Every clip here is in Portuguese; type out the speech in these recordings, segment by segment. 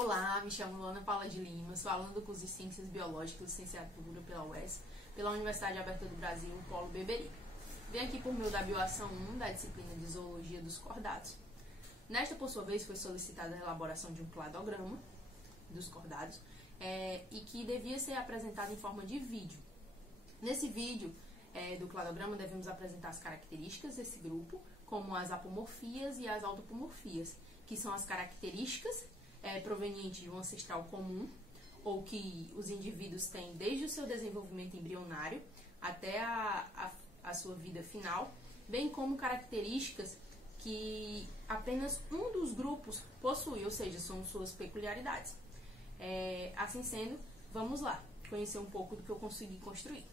Olá, me chamo Luana Paula de Lima, sou aluna do curso de Ciências Biológicas, licenciatura pela UES, pela Universidade Aberta do Brasil, Polo Beberibe. Vim aqui por meio da Bioação 1 da disciplina de Zoologia dos Cordados. Nesta, por sua vez, foi solicitada a elaboração de um cladograma dos cordados e que devia ser apresentado em forma de vídeo. Nesse vídeo do cladograma, devemos apresentar as características desse grupo, como as apomorfias e as autapomorfias, que são as características provenientes de um ancestral comum, ou que os indivíduos têm desde o seu desenvolvimento embrionário até a sua vida final, bem como características que apenas um dos grupos possui, ou seja, são suas peculiaridades. Assim sendo, vamos lá, conhecer um pouco do que eu consegui construir.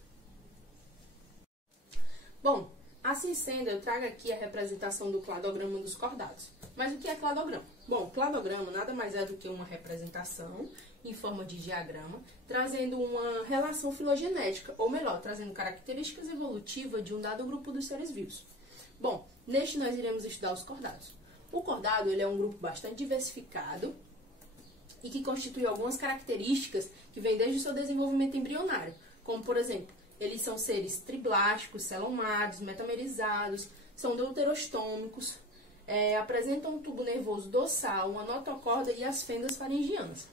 Bom, assim sendo, eu trago aqui a representação do cladograma dos cordados. Mas o que é cladograma? Bom, cladograma nada mais é do que uma representação em forma de diagrama, trazendo uma relação filogenética, ou melhor, trazendo características evolutivas de um dado grupo dos seres vivos. Bom, neste nós iremos estudar os cordados. O cordado ele é um grupo bastante diversificado e que constitui algumas características que vêm desde o seu desenvolvimento embrionário, como, por exemplo, eles são seres triblásticos, celomados, metamerizados, são deuterostômicos, apresentam um tubo nervoso dorsal, uma notocorda e as fendas faringianas.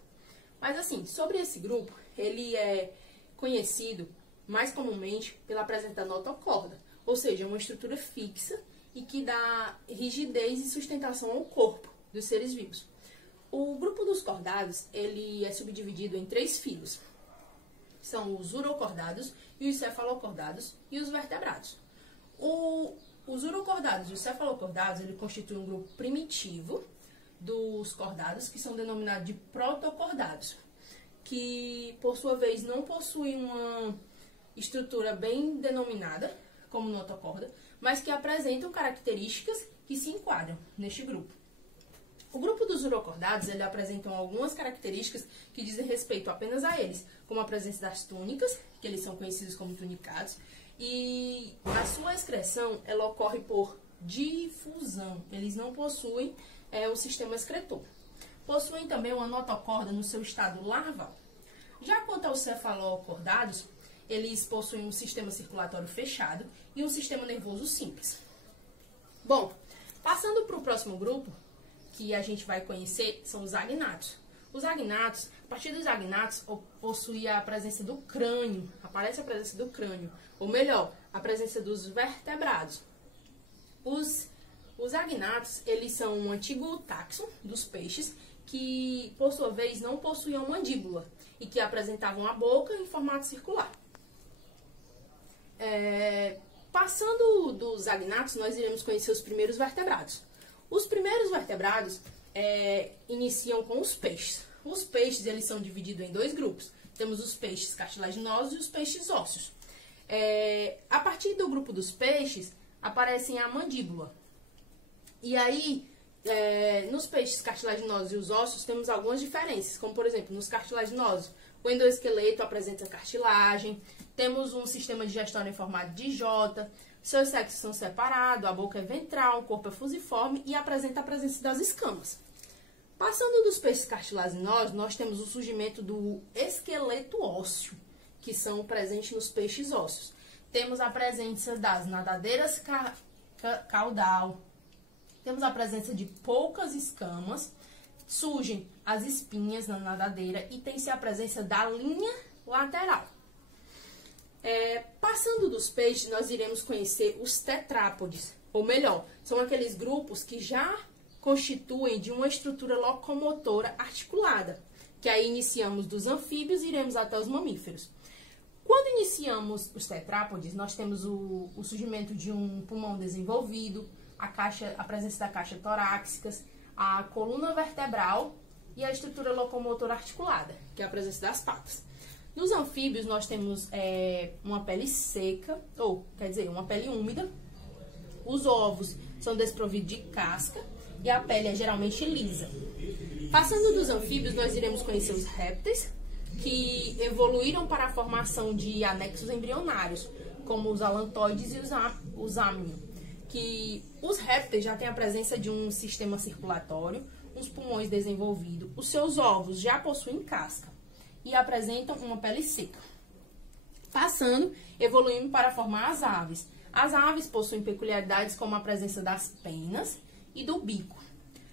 Mas assim, sobre esse grupo, ele é conhecido mais comumente pela presença da notocorda, ou seja, uma estrutura fixa e que dá rigidez e sustentação ao corpo dos seres vivos. O grupo dos cordados, ele é subdividido em 3 filos. São os urocordados e os cefalocordados e os vertebrados. Os urocordados e os cefalocordados, ele constituem um grupo primitivo dos cordados, que são denominados de protocordados, que, por sua vez, não possuem uma estrutura bem denominada, como notocorda, mas que apresentam características que se enquadram neste grupo. O grupo dos urocordados, ele apresentam algumas características que dizem respeito apenas a eles, como a presença das túnicas, que eles são conhecidos como tunicados, e a sua excreção, ela ocorre por difusão, eles não possuem o sistema excretor. Possuem também uma notocorda no seu estado larval. Já quanto aos cefalocordados, eles possuem um sistema circulatório fechado e um sistema nervoso simples. Bom, passando para o próximo grupo, que a gente vai conhecer, são os agnatos. Os agnatos, a partir dos agnatos, possui a presença do crânio, aparece a presença do crânio, ou melhor, a presença dos vertebrados. Os agnatos, eles são um antigo taxon dos peixes, que, por sua vez, não possuíam mandíbula, e que apresentavam a boca em formato circular. Passando dos agnatos, nós iremos conhecer os primeiros vertebrados. Os primeiros vertebrados iniciam com os peixes. Os peixes eles são divididos em 2 grupos. Temos os peixes cartilaginosos e os peixes ósseos. A partir do grupo dos peixes, aparecem a mandíbula. E aí, nos peixes cartilaginosos e os ósseos, temos algumas diferenças. Como, por exemplo, nos cartilaginosos, o endoesqueleto apresenta cartilagem. Temos um sistema digestório em formato de J. Seus sexos são separados, a boca é ventral, o corpo é fusiforme e apresenta a presença das escamas. Passando dos peixes cartilaginosos, nós temos o surgimento do esqueleto ósseo, que são presentes nos peixes ósseos. Temos a presença das nadadeiras caudal, temos a presença de poucas escamas, surgem as espinhas na nadadeira e tem-se a presença da linha lateral. Passando dos peixes, nós iremos conhecer os tetrápodes, ou melhor, são aqueles grupos que já constituem de uma estrutura locomotora articulada, que aí iniciamos dos anfíbios e iremos até os mamíferos. Quando iniciamos os tetrápodes, nós temos o surgimento de um pulmão desenvolvido, a presença da caixa torácica, a coluna vertebral e a estrutura locomotora articulada, que é a presença das patas. Nos anfíbios, nós temos uma pele seca, ou quer dizer, uma pele úmida. Os ovos são desprovidos de casca e a pele é geralmente lisa. Passando dos anfíbios, nós iremos conhecer os répteis, que evoluíram para a formação de anexos embrionários, como os alantoides e os amnion. Que os répteis já têm a presença de um sistema circulatório, os pulmões desenvolvidos. Os seus ovos já possuem casca e apresentam uma pele seca. Passando, evoluindo para formar as aves. As aves possuem peculiaridades como a presença das penas e do bico.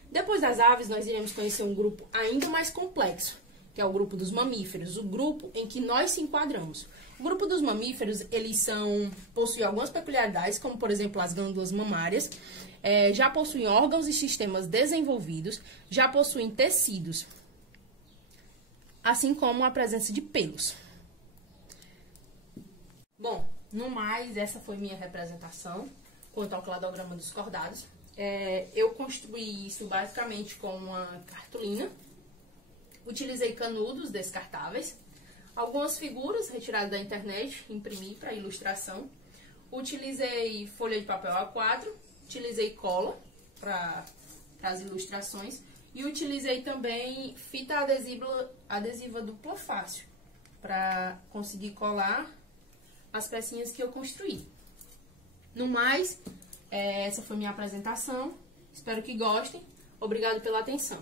Depois das aves, nós iremos conhecer um grupo ainda mais complexo, que é o grupo dos mamíferos, o grupo em que nós se enquadramos. O grupo dos mamíferos, possuem algumas peculiaridades, como, por exemplo, as glândulas mamárias, já possuem órgãos e sistemas desenvolvidos, já possuem tecidos, assim como a presença de pelos. Bom, no mais, essa foi minha representação quanto ao cladograma dos cordados. Eu construí isso basicamente com uma cartolina. Utilizei canudos descartáveis, algumas figuras retiradas da internet, imprimi para ilustração. Utilizei folha de papel A4, utilizei cola para as ilustrações e utilizei também fita adesiva dupla face para conseguir colar as pecinhas que eu construí. No mais, essa foi minha apresentação. Espero que gostem. Obrigado pela atenção.